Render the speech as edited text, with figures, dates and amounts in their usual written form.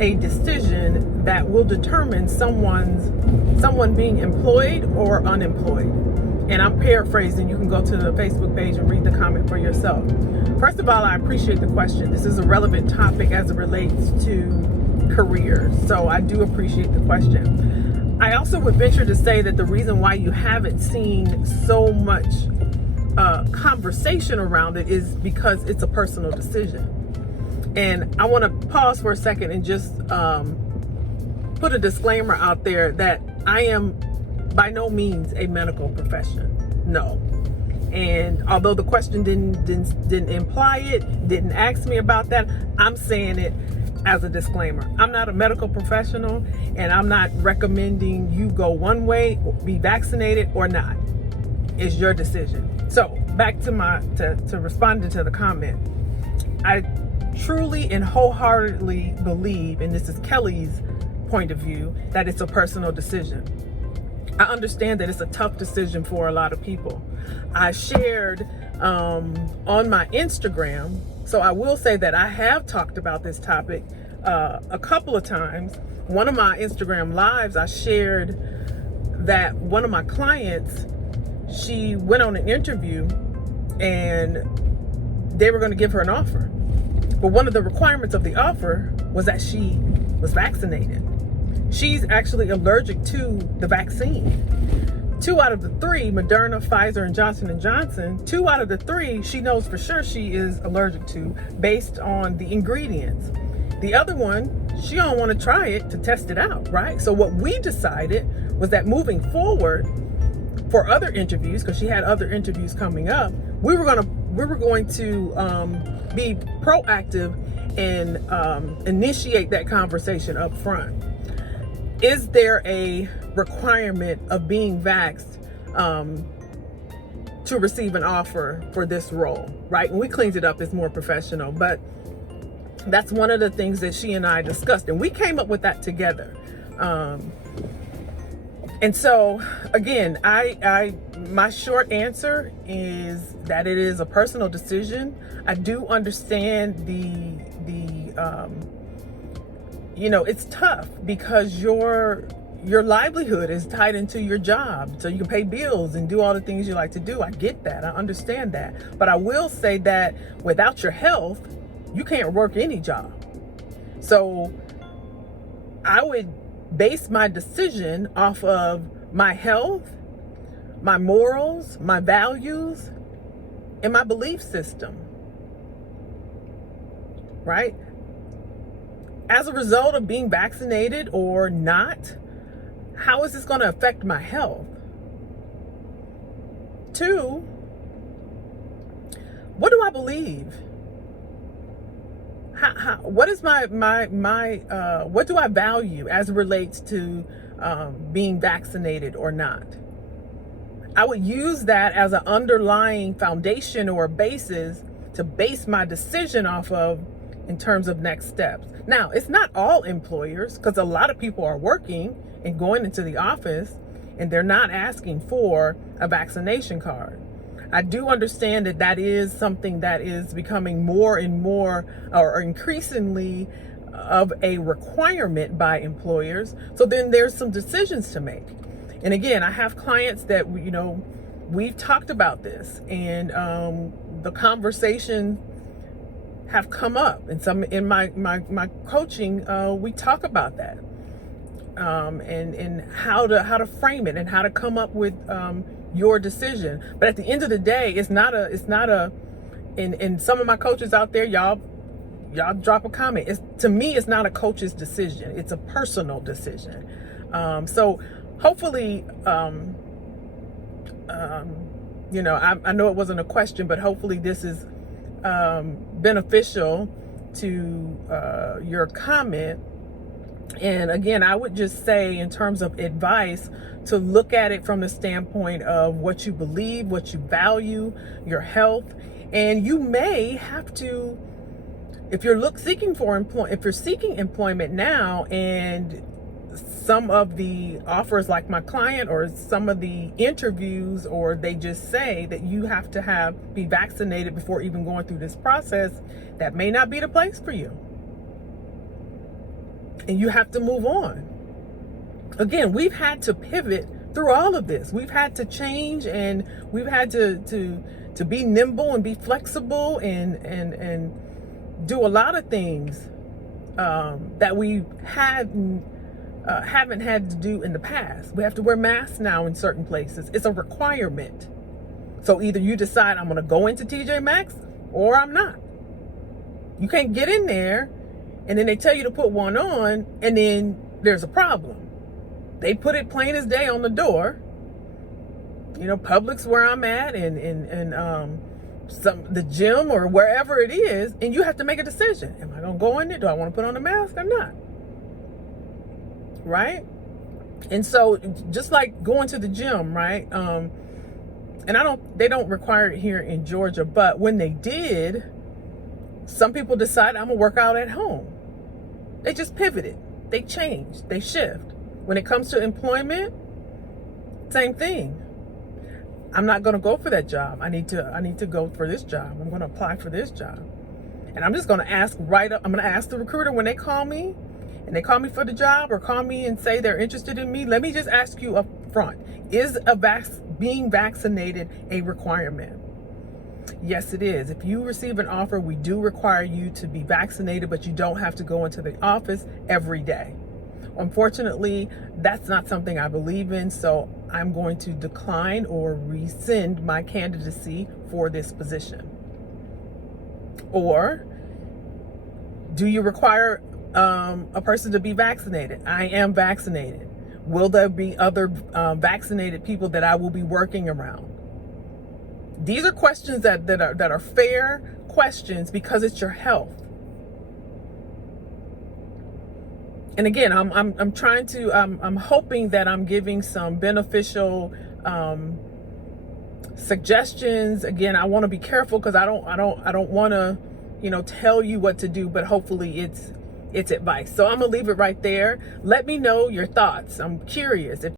a decision that will determine someone being employed or unemployed. And I'm paraphrasing. You can go to the Facebook page and read the comment for yourself. First of all, I appreciate the question. This is a relevant topic as it relates to careers. So I do appreciate the question. I also would venture to say that the reason why you haven't seen so much conversation around it is because it's a personal decision. And I want to pause for a second and just put a disclaimer out there that I am by no means a medical profession. No. And although the question didn't imply it, didn't ask me about that, I'm saying it as a disclaimer. I'm not a medical professional, and I'm not recommending you go one way, be vaccinated or not. It's your decision. So back to responding to the comment. I truly and wholeheartedly believe, and this is Kelly's point of view, that it's a personal decision. I understand that it's a tough decision for a lot of people. I shared on my Instagram, so I will say that I have talked about this topic a couple of times. One of my Instagram lives, I shared that one of my clients, she went on an interview and they were going to give her an offer. But one of the requirements of the offer was that she was vaccinated. She's actually allergic to the vaccine. 2 out of the 3, Moderna, Pfizer, and Johnson & Johnson, 2 out of the 3, she knows for sure she is allergic to based on the ingredients. The other one, she don't want to try it to test it out, right? So what we decided was that moving forward for other interviews, because she had other interviews coming up, we were going to be proactive and initiate that conversation up front. Is there a requirement of being vaxxed to receive an offer for this role, right? And we cleaned it up, it's more professional, but that's one of the things that she and I discussed, and we came up with that together. And so again, my short answer is that it is a personal decision. I do understand it's tough because your livelihood is tied into your job, so you can pay bills and do all the things you like to do. I get that. I understand that. But I will say that without your health, you can't work any job. So I would base my decision off of my health, my morals, my values, and my belief system, right? As a result of being vaccinated or not, how is this going to affect my health? 2, what do I believe? What is my what do I value as it relates to being vaccinated or not? I would use that as an underlying foundation or a basis to base my decision off of in terms of next steps. Now, it's not all employers, because a lot of people are working and going into the office and they're not asking for a vaccination card. I do understand that that is something that is becoming more and more or increasingly of a requirement by employers. So then there's some decisions to make. And again, I have clients that, we've talked about this, and the conversation have come up, and some in my coaching, we talk about that, and how to frame it and how to come up with your decision. But at the end of the day, it's not a and some of my coaches out there, y'all drop a comment. To me, it's not a coach's decision. It's a personal decision. So hopefully, I know it wasn't a question, but hopefully this is beneficial to your comment. And again, I would just say, in terms of advice, to look at it from the standpoint of what you believe, what you value, your health. And you may have to, if you're seeking employment now, and some of the offers, like my client, or some of the interviews, or they just say that you have to be vaccinated before even going through this process, that may not be the place for you. and you have to move on. Again, we've had to pivot through all of this. We've had to change, and we've had to be nimble and be flexible and do a lot of things that we haven't had to do in the past. We have to wear masks now in certain places. It's a requirement. So either you decide I'm going to go into TJ Maxx or I'm not. You can't get in there and then they tell you to put one on and then there's a problem. They put it plain as day on the door. You know, Publix where I'm at and the gym or wherever it is, and you have to make a decision. Am I going to go in there? Do I want to put on a mask or not? Right? And so just like going to the gym, right? And they don't require it here in Georgia, but when they did, some people decide I'm gonna work out at home. They just pivoted, they changed, they shift. When it comes to employment, same thing. I'm not gonna go for that job. I need to go for this job. I'm gonna apply for this job. And I'm just gonna ask right up, I'm gonna ask the recruiter when they call me, and they call me for the job or call me and say they're interested in me, let me just ask you up front, is being vaccinated a requirement? Yes, it is. If you receive an offer, we do require you to be vaccinated, but you don't have to go into the office every day. Unfortunately, that's not something I believe in, so I'm going to decline or rescind my candidacy for this position. Or, do you require a person to be vaccinated? I am vaccinated. Will there be other vaccinated people that I will be working around? These are questions that are fair questions because it's your health. And again, I'm trying to I'm hoping that I'm giving some beneficial suggestions. Again, I want to be careful because I don't want to, tell you what to do, but hopefully it's advice. So I'm gonna leave it right there. Let me know your thoughts. I'm curious if